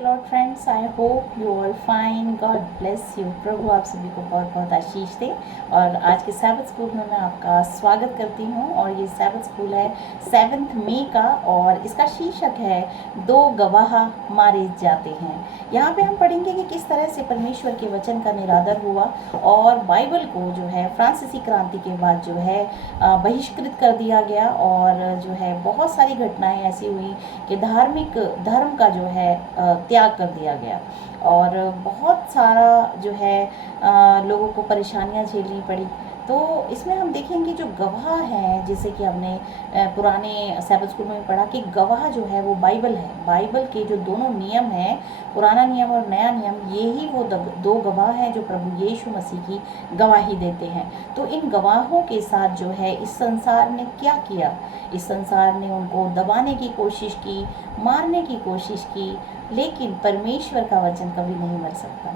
Lord friends, I hope you all fine. God bless you. प्रभु आप सभी को बहुत बहुत आशीष दे। और आज के सैबथ स्कूल में मैं आपका स्वागत करती हूँ। और ये सैबथ स्कूल है 7 मई का और इसका शीर्षक है दो गवाह मारे जाते हैं। यहाँ पे हम पढ़ेंगे कि किस तरह से परमेश्वर के वचन का निरादर हुआ और बाइबल को जो है फ्रांसीसी क्रांति के बाद जो है बहिष्कृत कर दिया गया। और जो है बहुत सारी घटनाएं ऐसी हुई कि धार्मिक धर्म का जो है त्याग कर दिया गया और बहुत सारा जो है लोगों को परेशानियां झेलनी पड़ी। तो इसमें हम देखेंगे जो गवाह हैं, जैसे कि हमने पुराने सैबथ स्कूल में पढ़ा कि गवाह जो है वो बाइबल है। बाइबल के जो दोनों नियम हैं, पुराना नियम और नया नियम, यही वो दो गवाह हैं जो प्रभु यीशु मसीह की गवाही देते हैं। तो इन गवाहों के साथ जो है इस संसार ने क्या किया, इस संसार ने उनको दबाने की कोशिश की, मारने की कोशिश की, लेकिन परमेश्वर का वचन कभी नहीं मर सकता।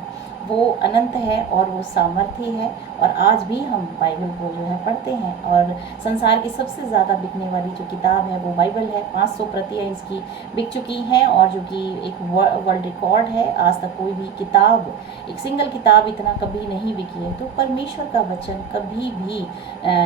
वो अनंत है और वो सामर्थी है। और आज भी हम बाइबल को जो है पढ़ते हैं और संसार की सबसे ज़्यादा बिकने वाली जो किताब है वो बाइबल है। 500 प्रतियाँ इसकी बिक चुकी हैं और जो कि एक वर्ल्ड रिकॉर्ड है। आज तक कोई भी किताब, एक सिंगल किताब इतना कभी नहीं बिकी है। तो परमेश्वर का वचन कभी भी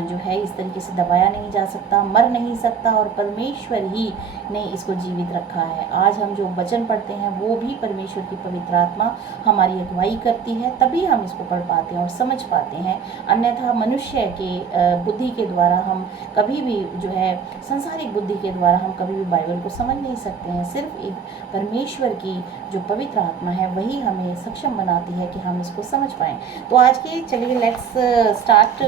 जो है इस तरीके से दबाया नहीं जा सकता, मर नहीं सकता, और परमेश्वर ही ने इसको जीवित रखा है। आज हम जो वचन पढ़ते हैं वो भी परमेश्वर की पवित्र आत्मा हमारी अगुवाई करती है, तभी हम इसको पढ़ पाते हैं और समझ पाते हैं। अन्यथा मनुष्य के बुद्धि के द्वारा हम कभी भी जो है संसारिक बुद्धि के द्वारा हम कभी भी बाइबल को समझ नहीं सकते हैं। सिर्फ एक परमेश्वर की जो पवित्र आत्मा है वही हमें सक्षम बनाती है कि हम इसको समझ पाएँ। तो आज के चलिए let's start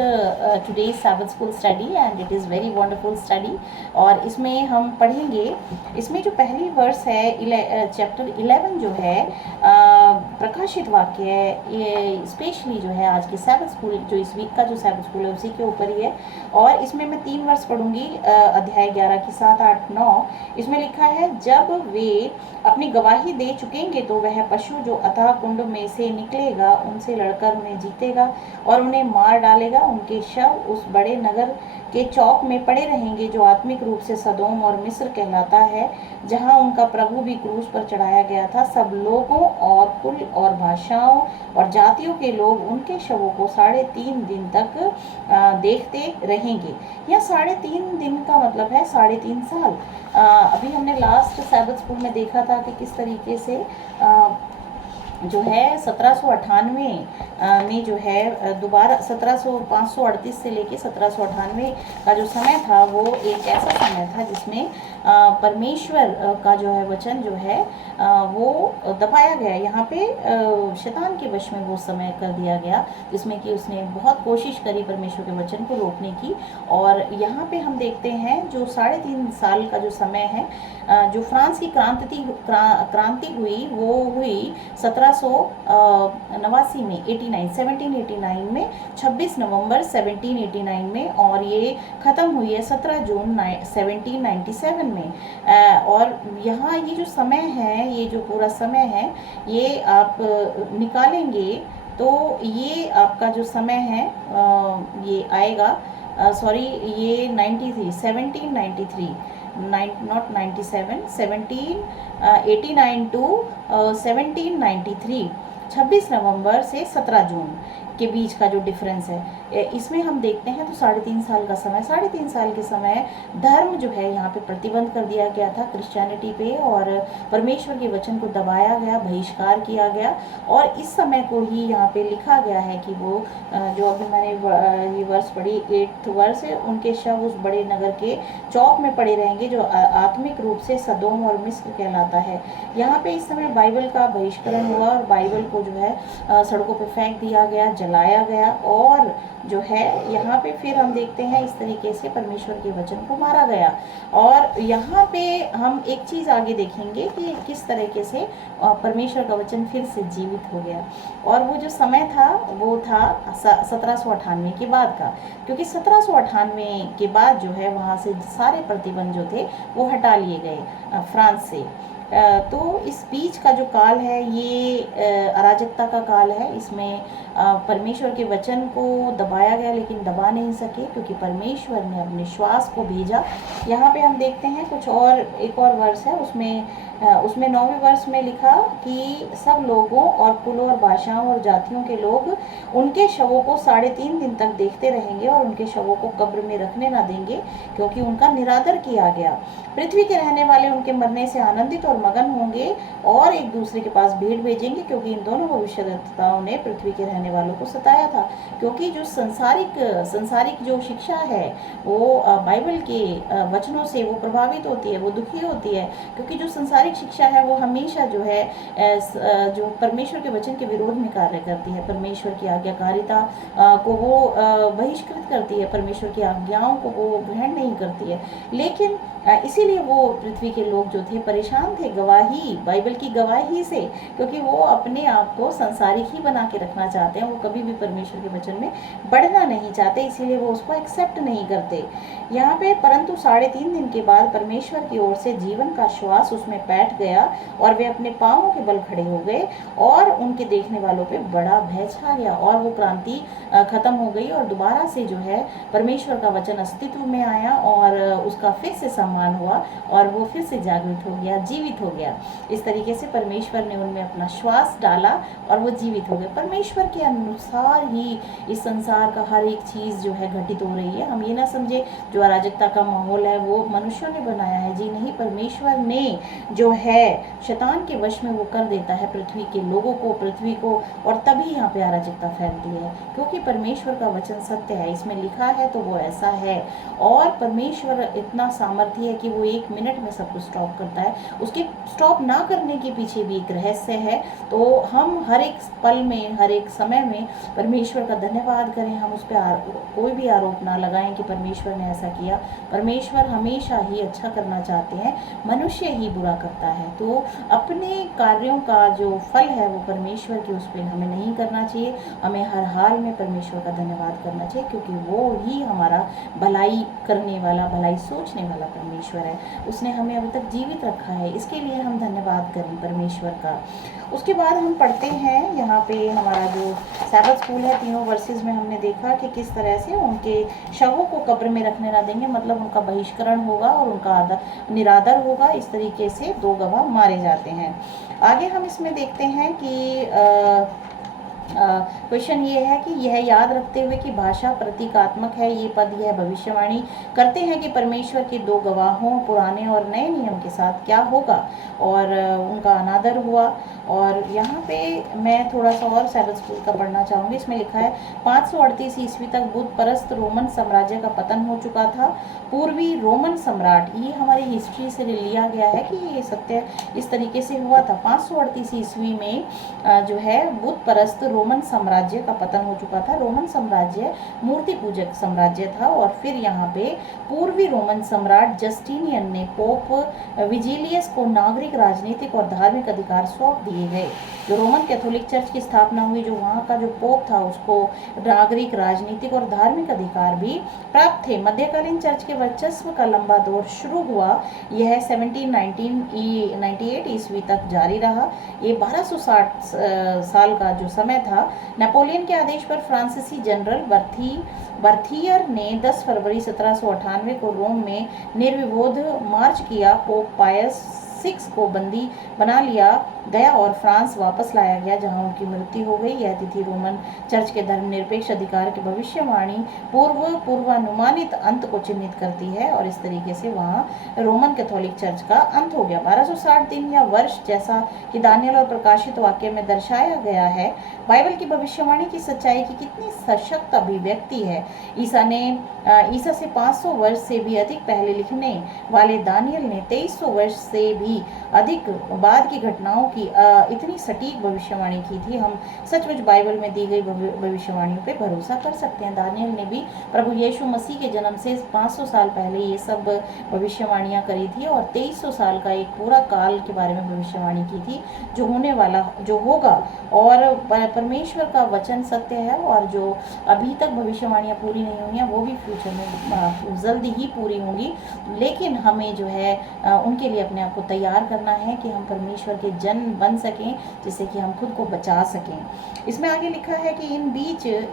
today Sabbath school study and it is very wonderful study. और इसमें हम पढ़ेंगे, इसमें जो पहली वर्स है चैप्टर 11 जो है प्रकाशित वाक्य है, ये स्पेशली जो है आज के सैबथ स्कूल, जो इस वीक का जो सैबथ स्कूल है उसी के ऊपर ही है। और इसमें मैं 3 वर्स पढ़ूंगी, अध्याय 11 की 7, 8, 9। इसमें लिखा है, जब वे अपनी गवाही दे चुकेंगे तो वह पशु जो अथाह कुंड में से निकलेगा उनसे लड़कर उन्हें जीतेगा और उन्हें मार डालेगा। उनके शव उस बड़े नगर के चौक में पड़े रहेंगे जो आत्मिक रूप से सदोम और मिस्र कहलाता है, जहां उनका प्रभु भी क्रूस पर चढ़ाया गया था। सब लोगों और कुल और भाषाओं और जातियों के लोग उनके शवों को 3.5 दिन तक देखते रहेंगे। यह 3.5 दिन का मतलब है 3.5 साल। अभी हमने लास्ट सैबथ स्कूल में देखा था कि किस तरीके से जो है 1798 में जो है दोबारा 538 से लेके 1798 का जो समय था वो एक ऐसा समय था जिसमें परमेश्वर का जो है वचन जो है वो दबाया गया। यहाँ पे शैतान के वश में वो समय कर दिया गया जिसमें कि उसने बहुत कोशिश करी परमेश्वर के वचन को रोकने की। और यहाँ पे हम देखते हैं जो 3.5 साल का जो समय है, जो फ्रांस की क्रांति हुई वो हुई 1789 में, 1789 में, 26 नवंबर 1789 में, और ये ख़त्म हुई है 17 जून 1797 में। और यहाँ ये जो समय है, ये जो पूरा समय है, ये आप निकालेंगे तो ये आपका जो समय है ये आएगा, सॉरी ये 1793, नॉट 97, 1789 टू 1793, 26 नवंबर से 17 जून के बीच का जो डिफरेंस है, इसमें हम देखते हैं तो 3.5 साल का समय, 3.5 साल के समय धर्म जो है यहाँ पे प्रतिबंध कर दिया गया था क्रिश्चियनिटी पे, और परमेश्वर के वचन को दबाया गया, बहिष्कार किया गया। और इस समय को ही यहाँ पे लिखा गया है कि वो जो अभी मैंने ये वर्ष पढ़ी 8th वर्ष है, उनके शव उस बड़े नगर के चौक में पड़े रहेंगे जो आत्मिक रूप से सदोम और मिस्र कहलाता है। यहाँ पे इस समय बाइबल का बहिष्करण हुआ और बाइबल को जो है सड़कों पे फेंक दिया गया, जलाया गया। और जो है यहाँ पे फिर हम देखते हैं इस तरीके से परमेश्वर के वचन को मारा गया। और यहाँ पे हम एक चीज़ आगे देखेंगे कि किस तरीके से परमेश्वर का वचन फिर से जीवित हो गया। और वो जो समय था वो था 1798 के बाद का, क्योंकि 1798 के बाद जो है वहाँ से सारे प्रतिबंध जो थे वो हटा लिए गए फ्रांस से। तो इस बीच का जो काल है ये अराजकता का काल है। इसमें परमेश्वर के वचन को दबाया गया, लेकिन दबा नहीं सके क्योंकि परमेश्वर ने अपने श्वास को भेजा। यहाँ पे हम देखते हैं कुछ और, एक और वर्ष है उसमें 9वें वर्ष में लिखा कि सब लोगों और कुलों और भाषाओं और जातियों के लोग उनके शवों को 3.5 दिन तक देखते रहेंगे और उनके शवों को कब्र में रखने ना देंगे, क्योंकि उनका निरादर किया गया। पृथ्वी के रहने वाले उनके मरने से आनंदित और मगन होंगे और एक दूसरे के पास भीड़ भेजेंगे, क्योंकि इन दोनों भविष्यद्वक्ताओं ने पृथ्वी के रहने वालों को सताया था। क्योंकि जो संसारिक जो शिक्षा है वो बाइबल के वचनों से वो प्रभावित होती है, वो दुखी होती है, क्योंकि जो संसारिक शिक्षा है वो हमेशा जो है जो परमेश्वर के वचन के विरोध में कार्य करती है, परमेश्वर की आज्ञाकारिता को वो बहिष्कृत करती है, परमेश्वर की आज्ञाओं को वो ग्रहण नहीं करती है। लेकिन इसीलिए वो पृथ्वी के लोग जो थे परेशान थे गवाही, बाइबल की गवाही से, क्योंकि वो अपने आप को संसारिक ही बना के रखना चाहते हैं, वो कभी भी परमेश्वर के वचन में बढ़ना नहीं चाहते, इसीलिए वो उसको एक्सेप्ट नहीं करते। यहाँ पे परंतु 3.5 दिन के बाद परमेश्वर की ओर से जीवन का श्वास उसमें बैठ गया और वे अपने पांवों के बल खड़े हो गए और उनके देखने वालों पे बड़ा भय छा गया और वो क्रांति खत्म हो गई और दोबारा से जो है परमेश्वर का वचन अस्तित्व में आया और उसका फिर से सम्मान हुआ और वो फिर से जागृत हो गया, जीवित हो गया। इस तरीके से परमेश्वर ने उनमें अपना श्वास डाला और वो जीवित हो गए। परमेश्वर के अनुसार ही इस संसार का हर एक चीज़ जो है घटित हो रही है। हम ये ना समझे जो अराजकता का माहौल है वो मनुष्यों ने बनाया है, जी नहीं, परमेश्वर ने जो है शैतान के वश में वो कर देता है पृथ्वी के लोगों को, पृथ्वी को, और तभी यहाँ पे अराजकता फैलती है, क्योंकि परमेश्वर का वचन सत्य है, इसमें लिखा है तो वो ऐसा है। और परमेश्वर इतना सामर्थ्य है कि वो 1 मिनट में सब कुछ स्टॉप करता है। उसके स्टॉप ना करने के पीछे भी एक रहस्य है। तो हम हर एक पल में, हर एक समय में परमेश्वर का धन्यवाद करें। हम उस पर कोई भी आरोप ना लगाएं कि परमेश्वर ने ऐसा किया। परमेश्वर हमेशा ही अच्छा करना चाहते हैं, मनुष्य ही बुरा करता है। तो अपने कार्यों का जो फल है वो परमेश्वर के उस पर हमें नहीं करना चाहिए। हमें हर हाल में परमेश्वर का धन्यवाद करना चाहिए, क्योंकि वो ही हमारा भलाई करने वाला, भलाई सोचने वाला परमेश्वर है। उसने हमें अभी तक जीवित रखा है, इसके लिए हम धन्यवाद करें परमेश्वर का। उसके बाद हम पढ़ते हैं यहाँ पे हमारा जो सैबत स्कूल है, 3 वर्सेस में हमने देखा कि किस तरह से उनके शवों को कब्र में रखने ना देंगे, मतलब उनका बहिष्करण होगा और उनका निरादर होगा। इस तरीके से 2 गवाह मारे जाते हैं। आगे हम इसमें देखते हैं कि क्वेश्चन ये है कि यह याद रखते हुए कि भाषा प्रतीकात्मक है, ये पद यह भविष्यवाणी करते हैं कि परमेश्वर के 2 गवाहों पुराने और नए नियम के साथ क्या होगा, और उनका अनादर हुआ। और यहाँ पे मैं थोड़ा सा और सैबत स्कूल का पढ़ना चाहूँगी। इसमें लिखा है 538 ईस्वी तक बुद्ध परस्त रोमन साम्राज्य का पतन हो चुका था। पूर्वी रोमन सम्राट, ये हमारी हिस्ट्री से लिया गया है कि ये सत्य इस तरीके से हुआ था। 538 ईस्वी में जो है बुद्ध परस्त रोमन साम्राज्य का पतन हो चुका था। रोमन साम्राज्य मूर्ति पूजक साम्राज्य था। और फिर यहाँ पे पूर्वी रोमन सम्राट जस्टिनियन ने पोप विजिलियस को नागरिक, राजनीतिक और धार्मिक अधिकार सौंप दिए गए। जो रोमन कैथोलिक चर्च की स्थापना हुई, जो वहाँ का जो पोप था उसको नागरिक, राजनीतिक और धार्मिक अधिकार भी प्राप्त थे। मध्यकालीन चर्च के वर्चस्व का लंबा दौर शुरू हुआ, यह 1798 ईस्वी तक जारी रहा। ये 1260 साल का जो समय था। नेपोलियन के आदेश पर फ्रांसीसी जनरल बर्थियर ने 10 फरवरी 1798 को रोम में निर्विरोध मार्च किया। पोप पायस 6 को बंदी बना लिया गया और फ्रांस वापस लाया गया, जहां उनकी मृत्यु हो गई। यह तिथि रोमन चर्च के धर्मनिरपेक्ष अधिकार की भविष्यवाणी पूर्वानुमानित अंत को चिन्हित करती है, और इस तरीके से वहां रोमन कैथोलिक चर्च का अंत हो गया। 1260 दिन या वर्ष, जैसा कि दानियल और प्रकाशित वाक्य में दर्शाया गया है। बाइबल की भविष्यवाणी की सच्चाई की कितनी सशक्त अभिव्यक्ति है। ईसा से 500 वर्ष से भी अधिक पहले लिखने वाले दानियल ने 2300 वर्ष से भी अधिक बाद की घटनाओं की इतनी सटीक भविष्यवाणी की थी। हम सचमुच बाइबल में दी गई भविष्यवाणियों पे भरोसा कर सकते हैं। दानियल ने भी प्रभु यीशु मसीह के जन्म से 500 साल पहले ये सब भविष्यवाणियां करी थी, और 2300 साल का एक पूरा काल के बारे में भविष्यवाणी की थी, जो होने वाला, जो होगा। और परमेश्वर का वचन सत्य है, और जो अभी तक भविष्यवाणियां पूरी नहीं हुई हैं वो भी फ्यूचर में जल्दी ही पूरी होंगी। लेकिन हमें जो है उनके लिए अपने आप को तैयार करना है कि हम परमेश्वर के जन बन सकें, जिससे कि हम खुद को बचा सकें। इसमें आगे लिखा है कि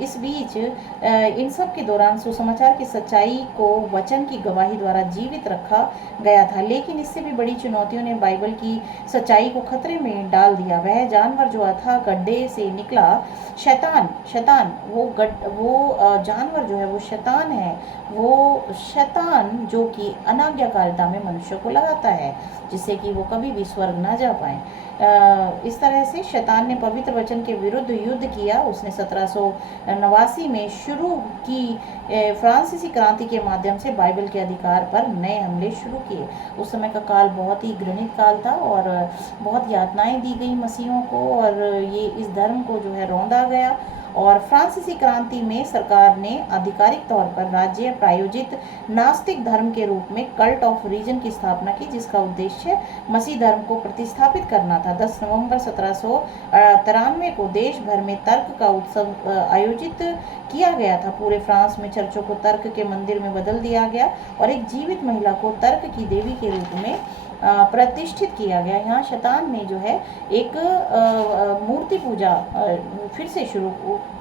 इस बीच इन सब के दौरान सुसमाचार की सच्चाई को वचन की गवाही द्वारा जीवित रखा गया था, लेकिन इससे भी बड़ी चुनौतियों ने बाइबल की सच्चाई को खतरे में डाल दिया। वह जानवर जो अथाह गड्ढे से निकला, शैतान वो जानवर जो है वो शैतान है, वो शैतान जो कि अनाज्ञाकारिता में मनुष्य को लगाता है, जिससे कि वो कभी भी स्वर्ग ना जा पाए। इस तरह से शैतान ने पवित्र वचन के विरुद्ध युद्ध किया। उसने 1789 में शुरू की फ्रांसीसी क्रांति के माध्यम से बाइबल के अधिकार पर नए हमले शुरू किए। उस समय का काल बहुत ही घृणित काल था और बहुत यातनाएं दी गई मसीहों को, और ये इस धर्म को जो है रौंदा गया। और फ्रांसीसी क्रांति में सरकार ने आधिकारिक तौर पर राज्य प्रायोजित नास्तिक धर्म के रूप में कल्ट ऑफ रीजन की स्थापना की, जिसका उद्देश्य मसीह धर्म को प्रतिस्थापित करना था। 10 नवंबर 1793 को देश भर में तर्क का उत्सव आयोजित किया गया था। पूरे फ्रांस में चर्चों को तर्क के मंदिर में बदल दिया गया और एक जीवित महिला को तर्क की देवी के रूप में प्रतिष्ठित किया गया। यहाँ शैतान ने जो है एक मूर्ति पूजा फिर से शुरू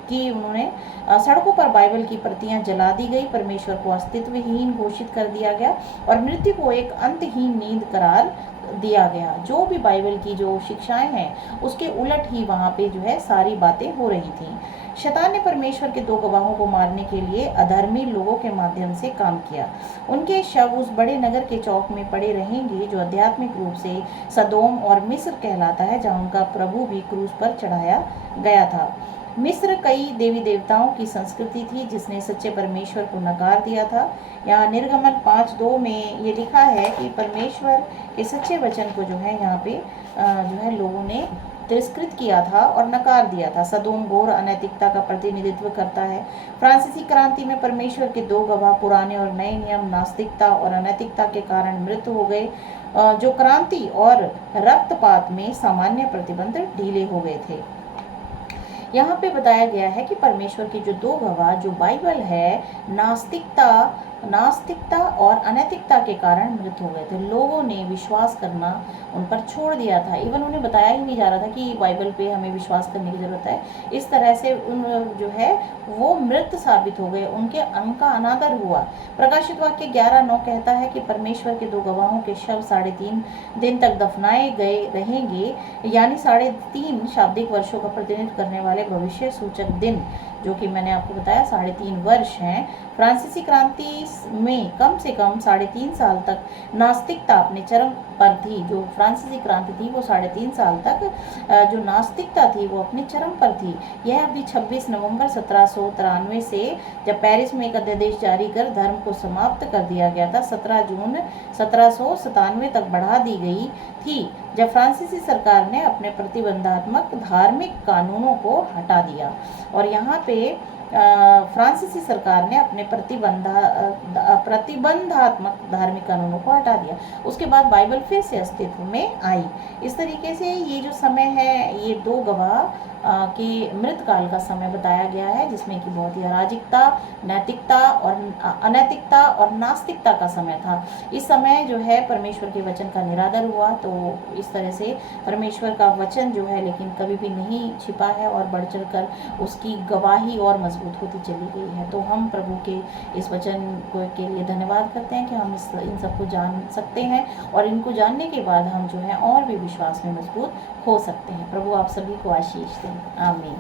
की। उन्होंने सड़कों पर बाइबल की प्रतियां जला दी गई, परमेश्वर को अस्तित्वहीन घोषित कर दिया गया और मृत्यु को एक अंतहीन नींद करार दिया गया। जो भी बाइबल की जो शिक्षाएं हैं उसके उलट ही वहाँ पे जो है सारी बातें हो रही थी। शैतान ने परमेश्वर के 2 गवाहों को मारने के लिए अधर्मी लोगों के माध्यम से काम किया। उनके शव उस बड़े नगर के चौक में पड़े रहेंगे जो आध्यात्मिक रूप से सदोम और मिस्र कहलाता है, जहाँ उनका प्रभु भी क्रूस पर चढ़ाया गया था। मिस्र कई देवी देवताओं की संस्कृति थी जिसने सच्चे परमेश्वर को नकार दिया था। यहाँ निर्गमन 5:2 में ये लिखा है कि परमेश्वर के सच्चे वचन को जो है यहाँ पे जो है लोगों ने तिरस्कृत किया था और नकार दिया था। सदोम घोर अनैतिकता का प्रतिनिधित्व करता है। फ्रांसीसी क्रांति में परमेश्वर के 2 गवाह पुराने और नए नियम नास्तिकता और अनैतिकता के कारण मृत हो गए, जो क्रांति और रक्तपात में सामान्य प्रतिबंध ढीले हो गए थे। यहाँ पे बताया गया है कि परमेश्वर की जो 2 गवाह जो बाइबल है, नास्तिकता और अनैतिकता के कारण मृत हो गए थे। लोगों ने विश्वास करना उन पर छोड़ दिया था। इवन उन्हें बताया ही नहीं जा रहा था कि बाइबल पे हमें विश्वास करने की जरूरत है। इस तरह से उन जो है वो मृत साबित हो गए, उनका अनादर हुआ। प्रकाशित वाक्य 11:9 कहता है कि परमेश्वर के 2 गवाहों के शव 3.5 दिन तक दफनाए गए रहेंगे, यानी 3.5 शाब्दिक वर्षों का प्रतिनिधित्व करने वाले भविष्य सूचक दिन, जो कि मैंने आपको बताया 3.5 वर्ष हैं। फ्रांसीसी क्रांति में कम से कम 3.5 साल तक नास्तिकता अपने चरम पर थी। जो फ्रांसीसी क्रांति थी वो 3.5 साल तक जो नास्तिकता थी वो अपने चरम पर थी। यह अभी 26 नवंबर 1793 से जब पेरिस में एक अध्यादेश जारी कर धर्म को समाप्त कर दिया गया था, 17 जून 1797 तक बढ़ा दी गई थी, जब फ्रांसीसी सरकार ने अपने प्रतिबंधात्मक धार्मिक कानूनों को हटा दिया। और यहाँ पे फ्रांसीसी सरकार ने अपने प्रतिबंधात्मक धार्मिक कानूनों को हटा दिया। उसके बाद बाइबल फिर से अस्तित्व में आई। इस तरीके से ये जो समय है, ये 2 गवाह के मृत काल का समय बताया गया है, जिसमें कि बहुत ही अराजकता, नैतिकता और अनैतिकता और नास्तिकता का समय था। इस समय जो है परमेश्वर के वचन का निरादर हुआ। तो इस तरह से परमेश्वर का वचन जो है लेकिन कभी भी नहीं छिपा है और बढ़ चढ़ कर उसकी गवाही और मजबूत होती चली गई है। तो हम प्रभु के इस वचन के लिए धन्यवाद करते हैं कि हम इन सबको जान सकते हैं, और इनको जानने के बाद हम जो है और भी विश्वास में मजबूत हो सकते हैं। प्रभु आप सभी को आशीष दें। आमीन।